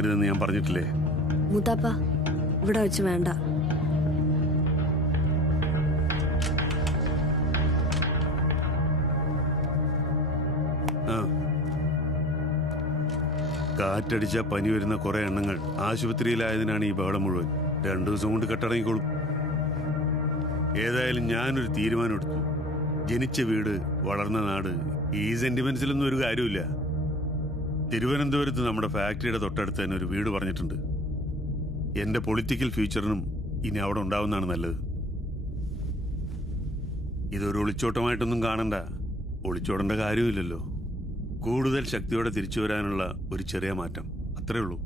ഇറങ്ങരുതെന്ന് ഞാൻ പറഞ്ഞിട്ടില്ലേ? മൂത്താപ്പ, ഇവിടെ വെച്ച് വേണ്ട. കാറ്റടിച്ച പനി വരുന്ന കുറെ എണ്ണങ്ങൾ ആശുപത്രിയിലായതിനാണ് ഈ ബഹളം മുഴുവൻ. 2 ദിവസം കൊണ്ട് കെട്ടടങ്ങിക്കോളും. ഏതായാലും ഞാനൊരു തീരുമാനമെടുത്തു. ജനിച്ച വീട്, വളർന്ന നാട്, ഈ സെന്റിമെന്റ്സിലൊന്നും ഒരു കാര്യമില്ല. തിരുവനന്തപുരത്ത് നമ്മുടെ ഫാക്ടറിയുടെ തൊട്ടടുത്ത് തന്നെ ഒരു വീട് പറഞ്ഞിട്ടുണ്ട്. എന്റെ പൊളിറ്റിക്കൽ ഫ്യൂച്ചറിനും ഇനി അവിടെ ഉണ്ടാവുന്നതാണ് നല്ലത്. ഇതൊരു ഒളിച്ചോട്ടമായിട്ടൊന്നും കാണണ്ട. ഒളിച്ചോടേണ്ട കാര്യമില്ലല്ലോ. കൂടുതൽ ശക്തിയോടെ തിരിച്ചു വരാനുള്ള ഒരു ചെറിയ മാറ്റം, അത്രേ ഉള്ളൂ.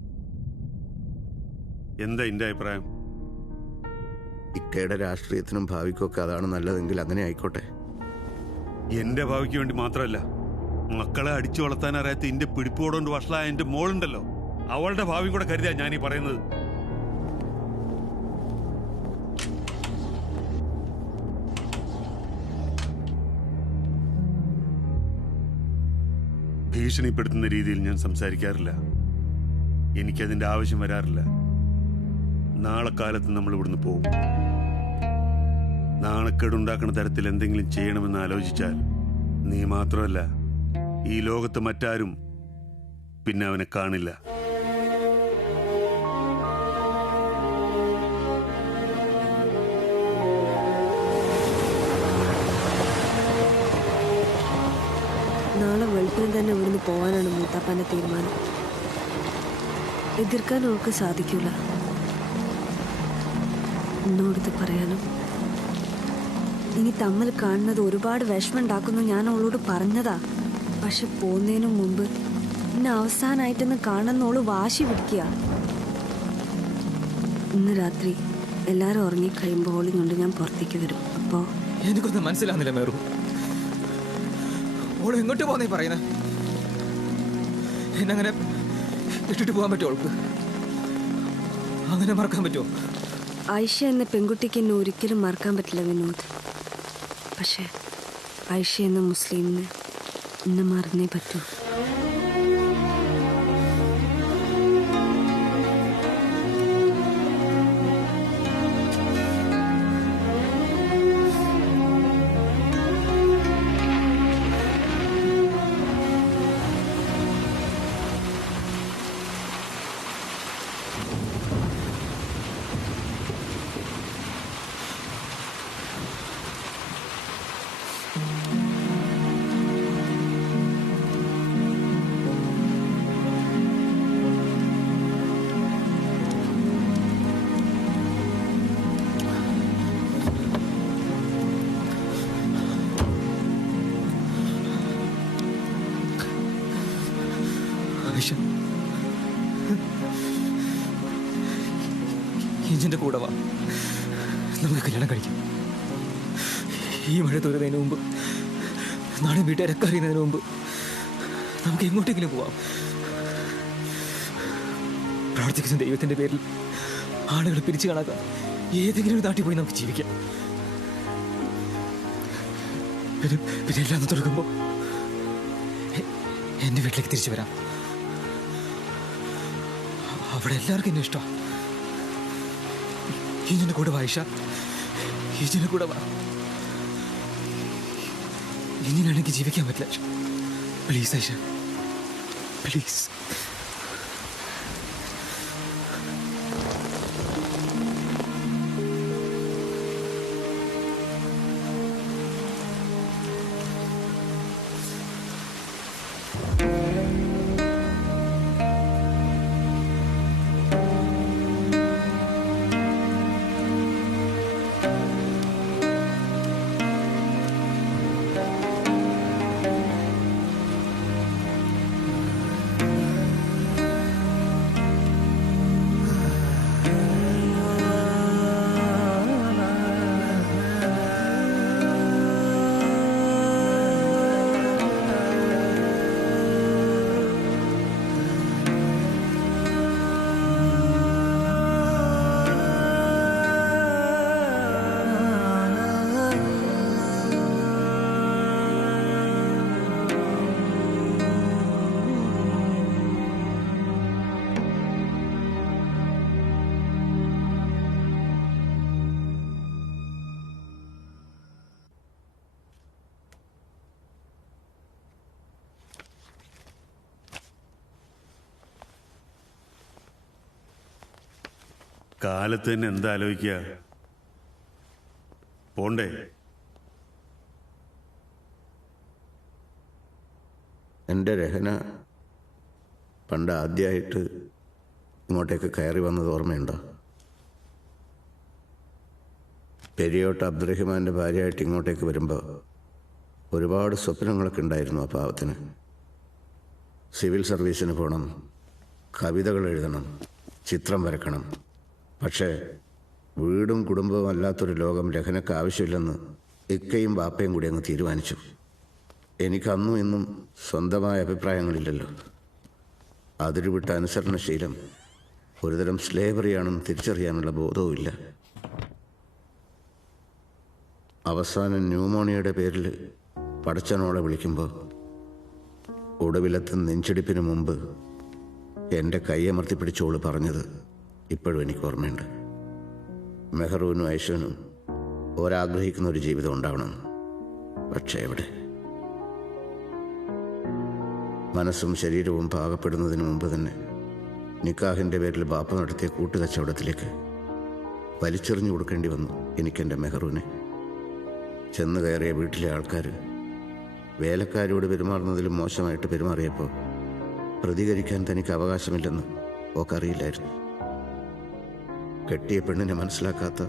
എന്താ എന്റെ അഭിപ്രായം? ഇക്കയുടെ രാഷ്ട്രീയത്തിനും ഭാവിക്കൊക്കെ അതാണ് നല്ലതെങ്കിൽ അങ്ങനെ ആയിക്കോട്ടെ. എന്റെ ഭാവിക്ക് വേണ്ടി മാത്രമല്ല, മക്കളെ അടിച്ചു വളർത്താൻ അറിയാത്ത എന്റെ പിടിപ്പോടുകൊണ്ട് വഷളായ എന്റെ മോളുണ്ടല്ലോ, അവളുടെ ഭാവി കൂടെ കരുതിയാ ഞാനീ പറയുന്നത്. ഭീഷണിപ്പെടുത്തുന്ന രീതിയിൽ ഞാൻ സംസാരിക്കാറില്ല. എനിക്കതിന്റെ ആവശ്യം വരാറില്ല. നാളെ കാലത്ത് നമ്മൾ ഇവിടുന്ന് പോകും. നാണക്കേടുണ്ടാക്കുന്ന തരത്തിൽ എന്തെങ്കിലും ചെയ്യണമെന്ന് ആലോചിച്ചാൽ നീ മാത്രമല്ല, ഈ ലോകത്ത് മറ്റാരും പിന്നെ അവനെ കാണില്ല. നാളെ വെളുപ്പിന് തന്നെ ഇവിടുന്ന് പോകാനാണ് മൂത്താപ്പാന്റെ തീരുമാനം. എതിർക്കാൻ അവൾക്ക് സാധിക്കില്ല. എന്നോടത് പറയാനും ഇനി തമ്മിൽ കാണുന്നത് ഒരുപാട് വിഷമം ഉണ്ടാക്കുന്നു ഞാൻ അവളോട് പറഞ്ഞതാ. പക്ഷെ പോകുന്നതിനു മുമ്പ് ഇന്ന് അവസാനമായിട്ടൊന്ന് കാണുന്നോള് വാശി പിടിക്കുക. ഇന്ന് രാത്രി എല്ലാരും ഉറങ്ങിക്കഴിയുമ്പോൾ ഓളിയും കൊണ്ട് ഞാൻ പുറത്തേക്ക് വരും. അപ്പോ എനിക്കൊന്നും മനസ്സിലാവുന്നില്ല മേറു. ഓൾ എങ്ങോട്ട് പോന്നേ പറയുന്നത്? എന്നങ്ങനെ ഇട്ടിട്ട് പോകാൻ പറ്റുമോ? അവൾക്ക് അങ്ങനെ മറക്കാൻ പറ്റുമോ? ആയിഷ എന്ന പെൺകുട്ടിക്ക് എന്നെ ഒരിക്കലും മറക്കാൻ പറ്റില്ല വിനോദ്. പക്ഷെ ആയിഷ എന്ന മുസ്ലിമിന് എന്നെ മറന്നേ പറ്റൂ. ഇഞ്ചിന്റെ കൂടെ വാ, നമുക്ക് കല്യാണം കഴിക്കാം. ഈ മഴ തോരുന്നതിന് മുമ്പ്, നാളെ വീട്ടുകാരൊക്കെ അറിയുന്നതിന് മുമ്പ് നമുക്ക് എങ്ങോട്ടെങ്കിലും പോവാം. പ്രാർത്ഥിക്കുന്ന ദൈവത്തിന്റെ പേരിൽ ആളുകൾ പിരിച്ചു കാണാത്ത ഏതെങ്കിലും ഒരു നാട്ടിൽ പോയി നമുക്ക് ജീവിക്കാം. പിന്നെ എല്ലാം തുടങ്ങുമ്പോൾ എന്റെ വീട്ടിലേക്ക് തിരിച്ചു വരാം. അവിടെ എല്ലാവർക്കും എന്നെ ഇഷ്ടമാണ്. ഇതിന്റെ കൂടെ വായിഷ, ഇതിന്റെ കൂടെ വാ. ഇങ്ങനെയാണെങ്കിൽ ജീവിക്കാൻ പറ്റില്ല. Please Aisha, please. കാലത്ത് തന്നെ എന്താ ആലോചിക്കുക? പോണ്ടേ? എൻ്റെ രഹന പണ്ട് ആദ്യമായിട്ട് ഇങ്ങോട്ടേക്ക് കയറി വന്നത് ഓർമ്മയുണ്ടോ? പെരിയോട്ട് അബ്ദുറഹിമാൻ്റെ ഭാര്യയായിട്ട് ഇങ്ങോട്ടേക്ക് വരുമ്പോൾ ഒരുപാട് സ്വപ്നങ്ങളൊക്കെ ഉണ്ടായിരുന്നു ആ പാവത്തിന്. സിവിൽ സർവീസിന് പോകണം, കവിതകൾ എഴുതണം, ചിത്രം വരക്കണം. പക്ഷേ വീടും കുടുംബവും അല്ലാത്തൊരു ലോകം രഹനക്ക് ആവശ്യമില്ലെന്ന് ഇക്കയും ബാപ്പയും കൂടി അങ്ങ് തീരുമാനിച്ചു. എനിക്ക് അന്നും ഇന്നും സ്വന്തമായ അഭിപ്രായങ്ങളില്ലല്ലോ. അതിരുവിട്ട അനുസരണശീലം ഒരുതരം സ്ലേവറിയാണെന്ന് തിരിച്ചറിയാനുള്ള ബോധവുമില്ല. അവസാനം ന്യൂമോണിയയുടെ പേരിൽ പടച്ചനോളെ വിളിക്കുമ്പോൾ ഒടുവിലത്തെ നെഞ്ചിടിപ്പിന് മുമ്പ് എൻ്റെ കൈയമർത്തി പിടിച്ചോള് പറഞ്ഞത് ഇപ്പോഴും എനിക്ക് ഓർമ്മയുണ്ട്. മെഹറൂനും ഐഷനും ഒരാഗ്രഹിക്കുന്ന ഒരു ജീവിതം ഉണ്ടാവണം. പക്ഷേ എവിടെ? മനസ്സും ശരീരവും പാകപ്പെടുന്നതിന് മുമ്പ് തന്നെ നിക്കാഹിൻ്റെ പേരിൽ ബാപ്പ നടത്തിയ കൂട്ടുകച്ചവടത്തിലേക്ക് വലിച്ചെറിഞ്ഞു കൊടുക്കേണ്ടി വന്നു എനിക്കെൻ്റെ മെഹറൂനെ. ചെന്ന് കയറിയ വീട്ടിലെ ആൾക്കാർ വേലക്കാരോട് പെരുമാറുന്നതിലും മോശമായിട്ട് പെരുമാറിയപ്പോൾ പ്രതികരിക്കാൻ തനിക്ക് അവകാശമില്ലെന്ന് ഓക്കറിയില്ലായിരുന്നു. കെട്ടിയ പെണ്ണിനെ മനസ്സിലാക്കാത്ത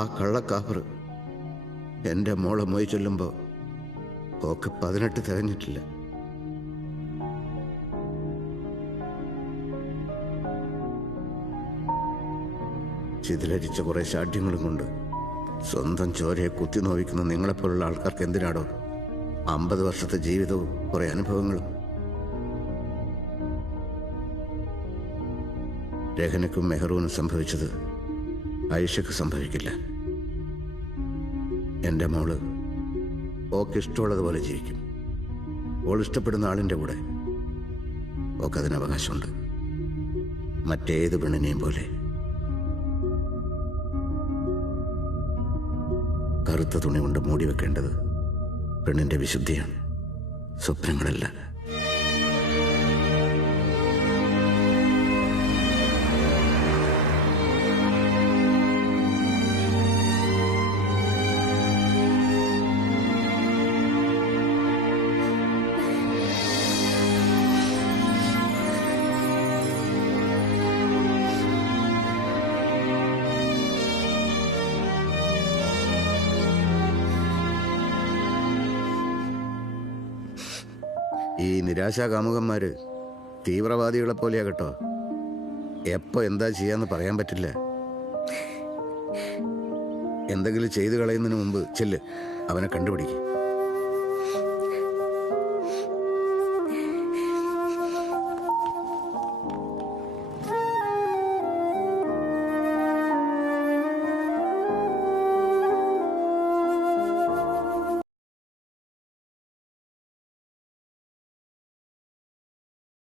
ആ കള്ളക്കാപ്പർ എൻ്റെ മോളെ മൊയ് ചൊല്ലുമ്പോൾ ഓക്ക് 18 തികഞ്ഞിട്ടില്ല. ചിതിലരിച്ച കുറേ ശാഠ്യങ്ങളും കൊണ്ട് സ്വന്തം ചോരയെ കുത്തി നോവിക്കുന്ന നിങ്ങളെപ്പോലുള്ള ആൾക്കാർക്ക് എന്തിനാടോ 50 വർഷത്തെ ജീവിതവും കുറേ അനുഭവങ്ങളും? രഹനക്കും മെഹറൂനും സംഭവിച്ചത് ഐഷയ്ക്ക് സംഭവിക്കില്ല. എൻ്റെ മോള് ഓക്ക് ഇഷ്ടമുള്ളതുപോലെ ജീവിക്കും. ഓൾ ഇഷ്ടപ്പെടുന്ന ആളിൻ്റെ കൂടെ ഓക്കതിന് അവകാശമുണ്ട്, മറ്റേത് പെണ്ണിനെയും പോലെ. കറുത്ത തുണി കൊണ്ട് മൂടി വെക്കേണ്ടത് പെണ്ണിൻ്റെ വിശുദ്ധിയാണ്, സ്വപ്നങ്ങളല്ല. ഈ നിരാശാ കാമുകന്മാര് തീവ്രവാദികളെ പോലെയാ കേട്ടോ. എപ്പോൾ എന്താ ചെയ്യാന്ന് പറയാൻ പറ്റില്ല. എന്തെങ്കിലും ചെയ്തു കളയുന്നതിന് മുമ്പ് ചെല്ല് അവനെ കണ്ടുപിടിക്കും.